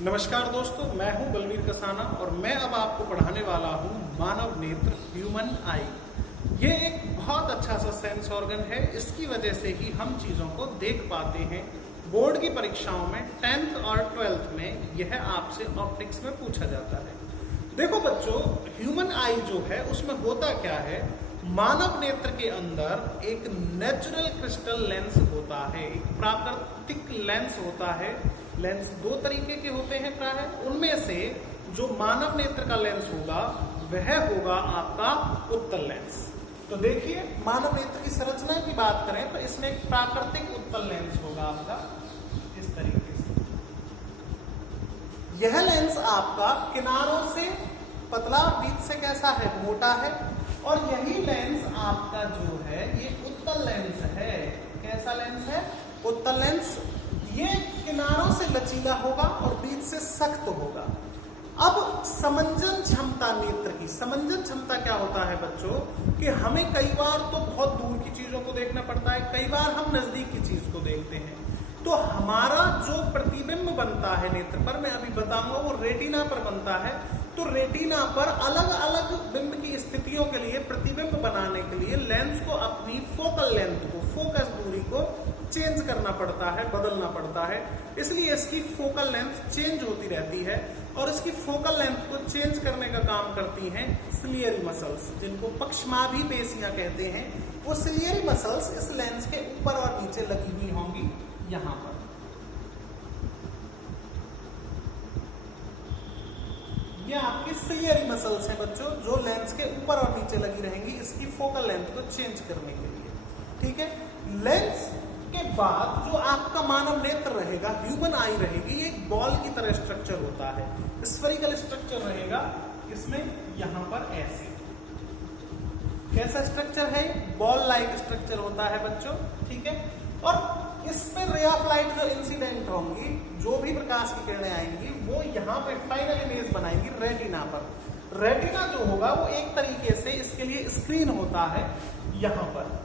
नमस्कार दोस्तों, मैं हूं बलवीर कसाना और मैं अब आपको पढ़ाने वाला हूं मानव नेत्र ह्यूमन आई। ये एक बहुत अच्छा सा सेंस ऑर्गन है। इसकी वजह से ही हम चीज़ों को देख पाते हैं। बोर्ड की परीक्षाओं में 10th और 12th में यह आपसे ऑप्टिक्स में पूछा जाता है। देखो बच्चों, ह्यूमन आई जो है उसमें होता क्या है, मानव नेत्र के अंदर एक नेचुरल क्रिस्टल लेंस होता है, एक प्राकृतिक लेंस होता है। लेंस दो तरीके के होते हैं प्राय, उनमें से जो मानव नेत्र का लेंस होगा वह होगा आपका उत्तल लेंस। तो देखिए, मानव नेत्र की संरचना की बात करें तो इसमें एक प्राकृतिक उत्तल लेंस होगा आपका इस तरीके से। यह लेंस आपका किनारों से पतला, बीच से कैसा है, मोटा है। और यही लेंस आपका जो है ये उत्तल लेंस है। कैसा लेंस है? उत्तल लेंस। ये किनारों से लचीला होगा और बीच से सख्त होगा। अब समंजन क्षमता नेत्र की, समंजन क्षमता क्या होता है बच्चों, कि हमें कई बार तो बहुत दूर की चीजों को देखना पड़ता है, कई बार हम नजदीक की चीज को देखते हैं। तो हमारा जो प्रतिबिंब बनता है नेत्र पर, मैं अभी बताऊंगा, वो रेटिना पर बनता है। तो रेटिना पर अलग अलग बिंब की स्थितियों के लिए, प्रतिबिंब बनाने के लिए लेंस को अपनी फोकल लेंथ को, फोकस दूरी को चेंज करना पड़ता है, बदलना पड़ता है। इसलिए इसकी फोकल लेंथ चेंज होती रहती है और इसकी फोकल लेंथ को चेंज करने का काम करती हैं सिलियरी मसल्स, जिनको पक्षमाभी पेशियां कहते हैं। वो सिलियरी मसल्स इस लेंस के ऊपर और नीचे लगी हुई होंगी यहां पर। ये आपकी सिलियरी मसल्स हैं बच्चों, जो लेंस के ऊपर और नीचे लगी रहेंगी इसकी फोकल लेंथ को चेंज करने के लिए। ठीक है। लेंस के बाद जो आपका मानव नेत्र रहेगा, ह्यूमन आई रहेगी, ये एक बॉल की तरह स्ट्रक्चर होता है, स्फेरिकल स्ट्रक्चर रहेगा। इसमें यहां पर ऐसे कैसा स्ट्रक्चर है, बॉल लाइक स्ट्रक्चर होता है बच्चों। ठीक है। और इसमें रे ऑफ लाइट जो इंसिडेंट होंगी, जो भी प्रकाश की किरणें आएंगी, वो यहाँ पे फाइनल इमेज बनाएंगी रेटिना पर। रेटिना जो होगा वो एक तरीके से इसके लिए स्क्रीन होता है यहां पर।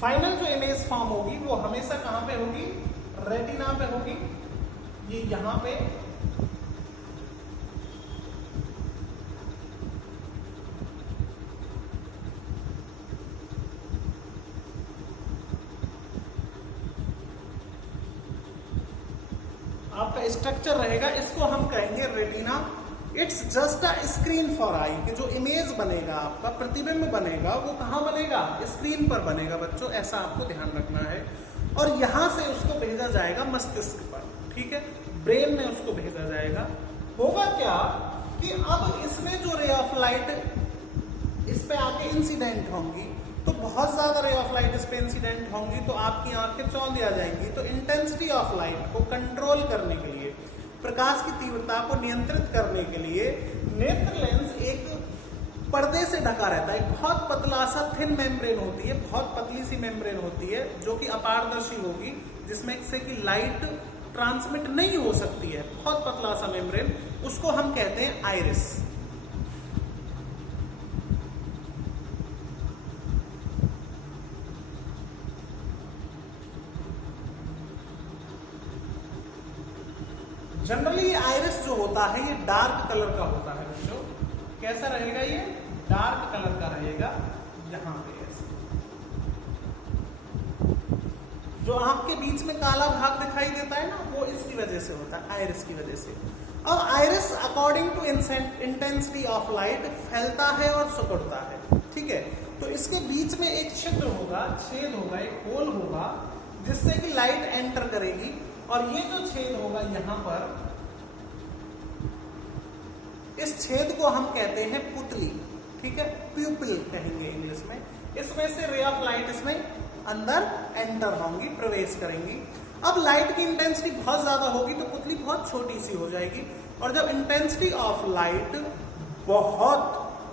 फाइनल जो इमेज फॉर्म होगी वो हमेशा कहां पे होगी? रेटिना पे होगी। ये यहां पे आपका स्ट्रक्चर रहेगा, इसको हम कहेंगे retina. It's just a screen for I, कि जो इमेज बनेगा, आपका प्रतिबिंब बनेगा, वो कहां बनेगा? स्क्रीन पर बनेगा बच्चों, ऐसा आपको ध्यान रखना है। और यहां से उसको भेजा जाएगा मस्तिष्क पर। ठीक है, ब्रेन में उसको भेजा जाएगा। होगा क्या कि अब इसमें जो रे ऑफ लाइट इस पे आके इंसिडेंट होंगी, तो बहुत ज्यादा रे ऑफ लाइट इस पे इंसिडेंट होंगी तो आपकी आंखें चौंधी आ जाएंगी। तो इंटेंसिटी ऑफ लाइट को कंट्रोल करने के लिए, प्रकाश की तीव्रता को नियंत्रित करने के लिए, नेत्र लेंस एक पर्दे से ढका रहता है। बहुत पतला सा थिन मेम्ब्रेन होती है, बहुत पतली सी मेम्ब्रेन होती है, जो कि अपारदर्शी होगी, जिसमें से कि लाइट ट्रांसमिट नहीं हो सकती है। बहुत पतला सा मेम्ब्रेन, उसको हम कहते हैं आइरिस। जनरली आइरिस जो होता है ये डार्क कलर का होता है बच्चों। कैसा रहेगा? ये डार्क कलर का रहेगा। यहां पे ऐसे जो आंख के बीच में काला भाग दिखाई देता है ना, वो इसकी वजह से होता है, आइरिस की वजह से। अब iris according to intensity of light फैलता है और सिकुड़ता है। ठीक है। तो इसके बीच में एक छिद्र होगा, छेद होगा, एक होल होगा, जिससे कि लाइट एंटर करेगी। और ये जो छेद होगा यहां पर, इस छेद को हम कहते हैं पुतली। ठीक है, प्यूपिल कहेंगे इंग्लिश में। इसमें से रे ऑफ लाइट इसमें अंदर एंटर होंगी, प्रवेश करेंगी। अब लाइट की इंटेंसिटी बहुत ज्यादा होगी तो पुतली बहुत छोटी सी हो जाएगी। और जब इंटेंसिटी ऑफ लाइट बहुत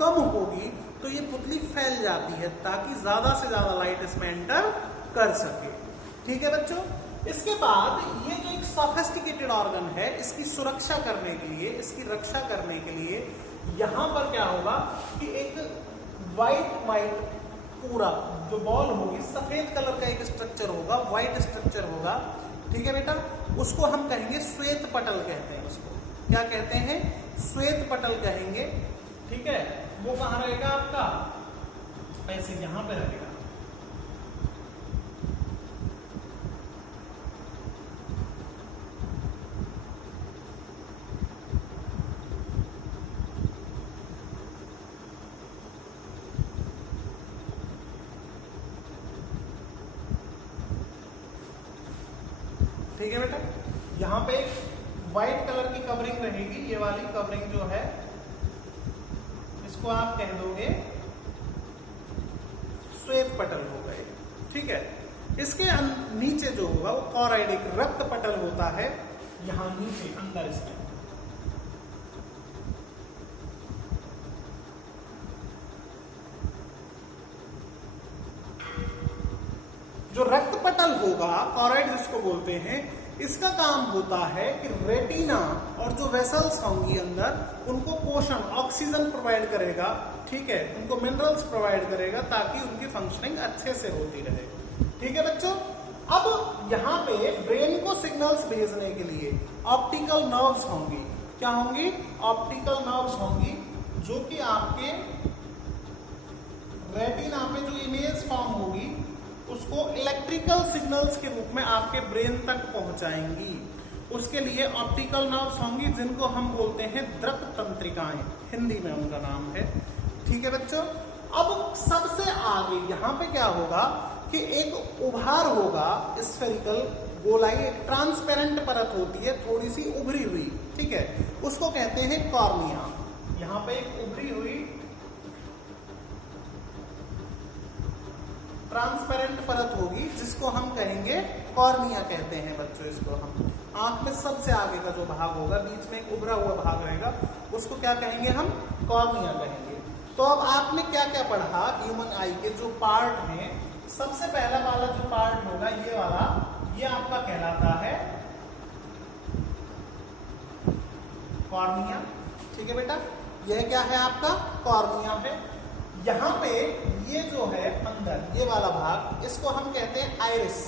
कम होगी तो ये पुतली फैल जाती है, ताकि ज्यादा से ज्यादा लाइट इसमें एंटर कर सके। ठीक है बच्चों। इसके बाद ये जो एक सोफिस्टिकेटेड ऑर्गन है, इसकी सुरक्षा करने के लिए, इसकी रक्षा करने के लिए यहां पर क्या होगा कि एक वाइट पूरा जो बॉल होगी सफेद कलर का एक स्ट्रक्चर होगा, व्हाइट स्ट्रक्चर होगा, ठीक है बेटा, उसको हम कहेंगे श्वेत पटल कहते हैं। उसको क्या कहते हैं? श्वेत पटल कहेंगे, ठीक है। वो कहाँ रहेगा आपका? ऐसे यहां पे रहेगा। ठीक है बेटा, यहां पे व्हाइट कलर की कवरिंग रहेगी, ये वाली कवरिंग जो है इसको आप कह दोगे श्वेत पटल हो गए, ठीक है। इसके नीचे जो होगा वो कॉराइडिक रक्त पटल होता है, यहां नीचे अंदर इसमें। जो रक्त पटल होगा, कॉराइड जिसको बोलते हैं, इसका काम होता है कि रेटिना और जो वेसल्स होंगी अंदर उनको पोषण, ऑक्सीजन प्रोवाइड करेगा, ठीक है, उनको मिनरल्स प्रोवाइड करेगा ताकि उनकी फंक्शनिंग अच्छे से होती रहे, ठीक है बच्चों। अब यहां पे ब्रेन को सिग्नल्स भेजने के लिए ऑप्टिकल नर्व्स होंगी। क्या होंगी? ऑप्टिकल नर्व्स होंगी, जो कि आपके रेटिना पे जो इमेज फॉर्म होगी उसको इलेक्ट्रिकल सिग्नल्स के रूप में आपके ब्रेन तक पहुंचाएंगी। उसके लिए ऑप्टिकल नर्व्स होंगी, जिनको हम बोलते हैं दृक तंत्रिकाएं, हिंदी में उनका नाम है, ठीक है बच्चों। अब सबसे आगे यहां पे क्या होगा कि एक उभार होगा, स्फेरिकल गोलाई, एक ट्रांसपेरेंट परत होती है, थोड़ी सी उभरी हुई, ठीक है, उसको कहते हैं कॉर्निया। यहां पे एक उभरी हुई ट्रांसपेरेंट परत होगी, जिसको हम कहेंगे कॉर्निया कहते हैं बच्चों। इसको हम आंख में सबसे आगे का जो भाग होगा, बीच में एक उभरा हुआ भाग रहेगा, उसको क्या कहेंगे? हम कॉर्निया कहेंगे। तो अब आपने क्या क्या पढ़ा? ह्यूमन आई के जो पार्ट हैं, सबसे पहला वाला जो पार्ट होगा ये वाला, ये आपका कहलाता है कॉर्निया, ठीक है बेटा। यह क्या है? आपका कॉर्निया है। यहां पे ये जो है अंदर ये वाला भाग, इसको हम कहते हैं आइरिस।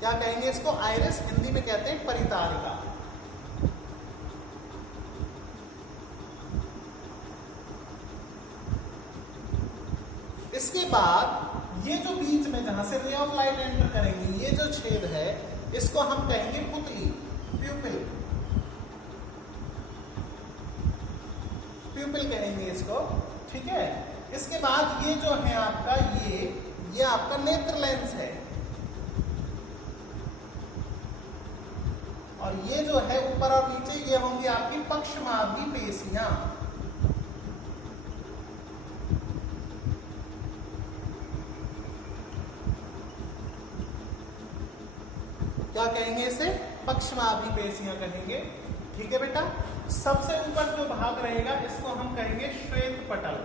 क्या कहेंगे इसको? आइरिस। हिंदी में कहते हैं परितारिका। इसके बाद ये जो बीच में जहां से रे ऑफ लाइट एंटर करेंगी, ये जो छेद है, इसको हम कहेंगे पुतली, प्यूपिल, प्यूपिल कहेंगे इसको, ठीक है। इसके बाद ये जो है आपका ये आपका नेत्र लेंस है, और ये जो है ऊपर और नीचे ये होंगी आपकी पक्षमार्गी पेशियां। क्या कहेंगे इसे? पक्षमार्गी पेशियां कहेंगे, ठीक है बेटा। सबसे ऊपर जो भाग रहेगा इसको हम कहेंगे श्वेत पटल।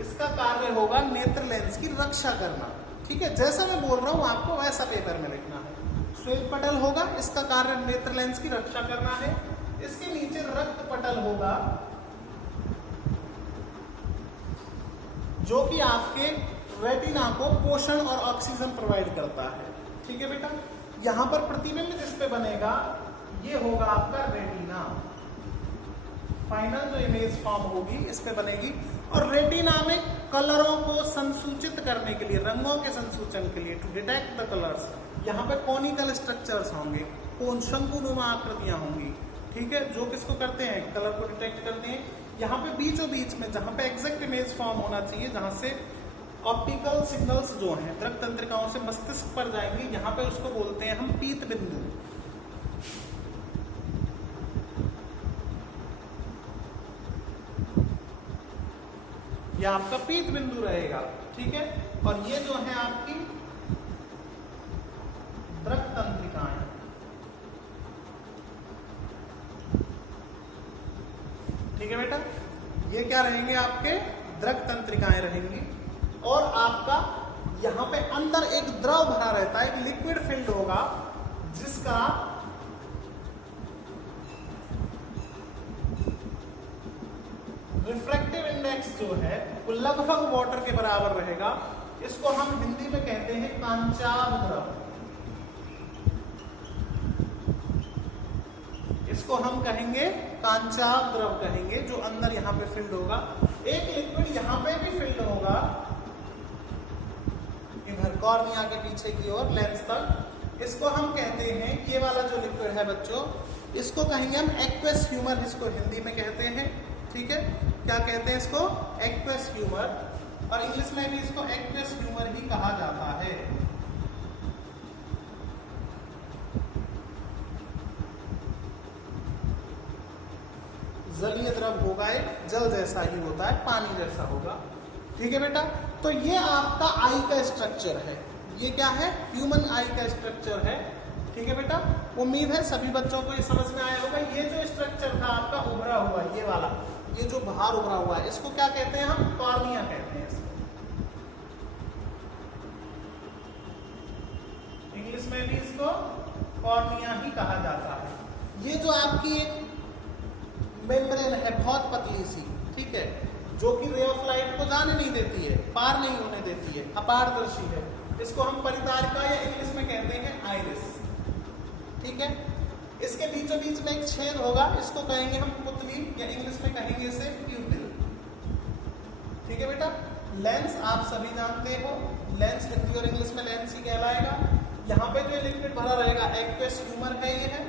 इसका कार्य होगा नेत्र लेंस की रक्षा करना, ठीक है। जैसा मैं बोल रहा हूं आपको वैसा पेपर में लिखना है। श्वेत पटल होगा, इसका कार्य नेत्र लेंस की रक्षा करना है। इसके नीचे रक्त पटल होगा, जो कि आपके रेटिना को पोषण और ऑक्सीजन प्रोवाइड करता है, ठीक है बेटा। यहां पर प्रतिबिंब जिस पे बनेगा ये होगा आपका रेटिना। फाइनल जो इमेज फॉर्म होगी इस पे बनेगी। और रेटिना में कलरों को संसूचित करने के लिए, रंगों के संसूचन के लिए, टू डिटेक्ट द कलर्स, यहाँ पे कॉनिकल स्ट्रक्चर्स होंगे, कौन शंकुनुमा आकृतियां होंगी, ठीक है, जो किसको करते हैं? कलर को डिटेक्ट करते हैं। यहाँ पे बीचों बीच में जहां पे एग्जैक्ट इमेज फॉर्म होना चाहिए, जहां से ऑप्टिकल सिग्नल्स जो हैं दृक तंत्रिकाओं से मस्तिष्क पर जाएंगे, यहाँ पे उसको बोलते हैं हम पीत बिंदु। यह आपका पीत बिंदु रहेगा, ठीक है। और ये जो है आपकी दृक तंत्रिकाएं, ठीक है बेटा। ये क्या रहेंगे? आपके दृक तंत्रिकाएं रहेंगी। और आपका यहां पे अंदर एक द्रव भरा रहता है, एक लिक्विड फिल्ड होगा, जिसका रिफ्रैक्टिव इंडेक्स जो है वो लगभग वाटर के बराबर रहेगा। इसको हम हिंदी में कहते हैं कांचाभ द्रव। इसको हम कहेंगे कांचाभ द्रव कहेंगे, जो अंदर यहाँ पे फिल्ड होगा। एक लिक्विड यहाँ पे भी फिल्ड होगा, इधर कॉर्निया के पीछे की ओर लेंस तक। इसको हम कहते हैं, ये वाला जो लिक्विड है बच्चों, इसको कहेंगे हम एक्वस ह्यूमर, इसको हिंदी में कहते हैं। ठीक है, क्या कहते हैं इसको? एक्वस ह्यूमर, और इंग्लिश में भी इसको एक्वस ह्यूमर ही कहा जाता है। जलीय द्रव होगा, एक जल जैसा ही होता है, पानी जैसा होगा। ठीक है बेटा, तो ये आपका आई का स्ट्रक्चर है। ये क्या है? ह्यूमन आई का स्ट्रक्चर है। ठीक है बेटा, उम्मीद है सभी बच्चों को ये समझ में आया होगा। ये जो स्ट्रक्चर था आपका उभरा हुआ, ये वाला, ये जो बाहर उभरा हुआ है, इसको क्या कहते हैं? हम कॉर्निया कहते हैं। इंग्लिश में भी इसको कॉर्निया ही कहा जाता है। ये जो आपकी एक मेम्ब्रेन है बहुत पतली सी, ठीक है, जो कि रे ऑफ लाइट को जाने नहीं देती है, पार नहीं होने देती है, अपारदर्शी है। इसको हम परितारिका या इंग्लिश में कहते हैं आइरिस। ठीक है, इसके बीचों बीच में एक छेद होगा, इसको कहेंगे हम पुतली, या इंग्लिश में कहेंगे इसे प्यूपिल। ठीक है बेटा, लेंस आप सभी जानते हो, लेंस हिंदी और इंग्लिश में लेंस ही कहलाएगा। यहाँ पे जो लिक्विड भरा रहेगा एक्वस ह्यूमर है, ये है।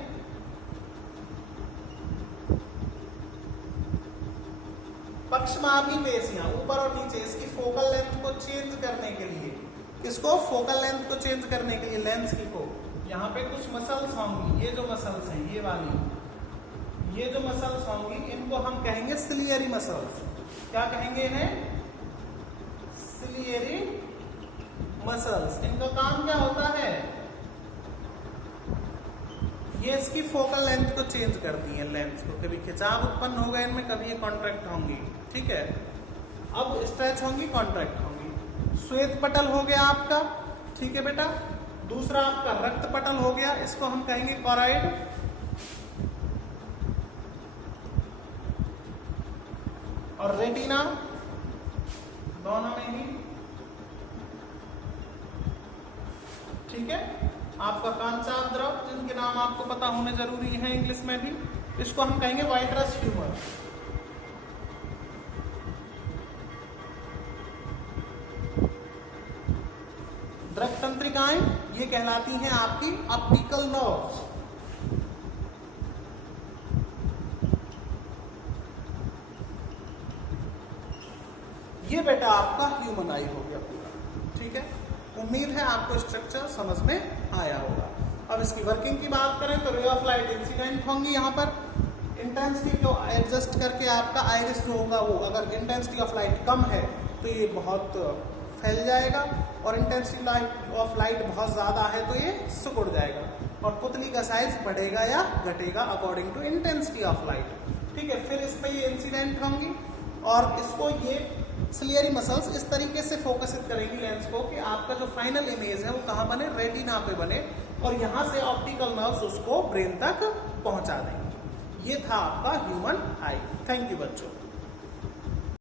पक्षमार्गी पेशियां ऊपर और नीचे, इसकी फोकल लेंथ को चेंज करने के लिए, इसको फोकल लेंथ को चेंज करने के लिए लेंस की को, यहाँ पे कुछ मसल्स होंगी। ये जो मसल्स हैं, ये वाली, ये जो मसल्स होंगी, इनको हम कहेंगे सिलियरी मसल्स। क्या कहेंगे इन्हें? Ciliary muscles. इनका काम क्या होता है? ये इसकी फोकल लेंथ को चेंज करती है, लेंस को। कभी खिंचाव उत्पन्न होगा इनमें, कभी ये कॉन्ट्रैक्ट होंगी। ठीक है, अब स्ट्रेच होंगी, कॉन्ट्रैक्ट होंगी। श्वेत पटल हो गया आपका। ठीक है बेटा, दूसरा आपका रक्त पटल हो गया, इसको हम कहेंगे कॉराइड। और रेटिना, दोनों में ही। ठीक है, आपका कांचाभ द्रव, जिनके नाम आपको पता होने जरूरी है इंग्लिश में भी, इसको हम कहेंगे वाइट्रस ह्यूमर। द्रव तंत्रिकाएं, ये कहलाती हैं आपकी ऑप्टिकल नर्व्स। ये बेटा आपका ह्यूमन आई हो गया पूरा। ठीक है, उम्मीद है आपको स्ट्रक्चर समझ में आया होगा। अब इसकी वर्किंग की बात करें तो रे ऑफ लाइट इंसिडेंट होंगी यहाँ पर। इंटेंसिटी को एडजस्ट करके आपका आइरिस जो होगा वो, अगर इंटेंसिटी ऑफ लाइट कम है तो ये बहुत फैल जाएगा, और इंटेंसिटी ऑफ लाइट बहुत ज़्यादा है तो ये सिकुड़ जाएगा, और पुतली का साइज बढ़ेगा या घटेगा according to intensity of light. ठीक है, फिर इस पर ये इंसिडेंट होंगी, और इसको ये सिलियरी मसल्स इस तरीके से फोकसित करेंगी लेंस को कि आपका जो फाइनल इमेज है वो कहाँ बने? रेटिना पे बने, और यहाँ से ऑप्टिकल नर्व्स उसको ब्रेन तक पहुंचा देंगे। ये था आपका ह्यूमन आई। थैंक यू बच्चों।